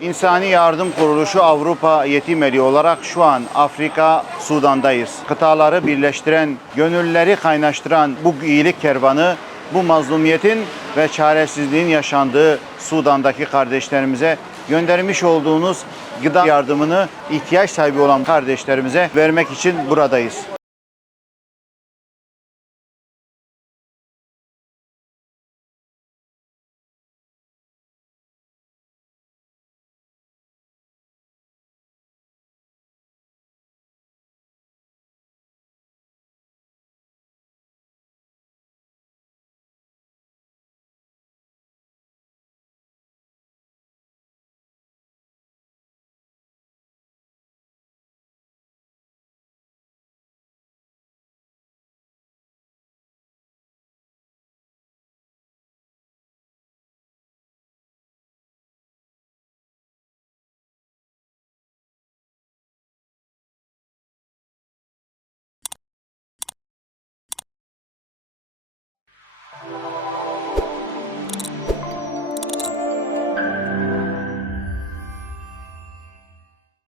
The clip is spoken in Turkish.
İnsani Yardım Kuruluşu Avrupa Yetim Evi olarak şu an Afrika, Sudan'dayız. Kıtaları birleştiren, gönülleri kaynaştıran bu iyilik kervanı, bu mazlumiyetin ve çaresizliğin yaşandığı Sudan'daki kardeşlerimize göndermiş olduğunuz gıda yardımını ihtiyaç sahibi olan kardeşlerimize vermek için buradayız.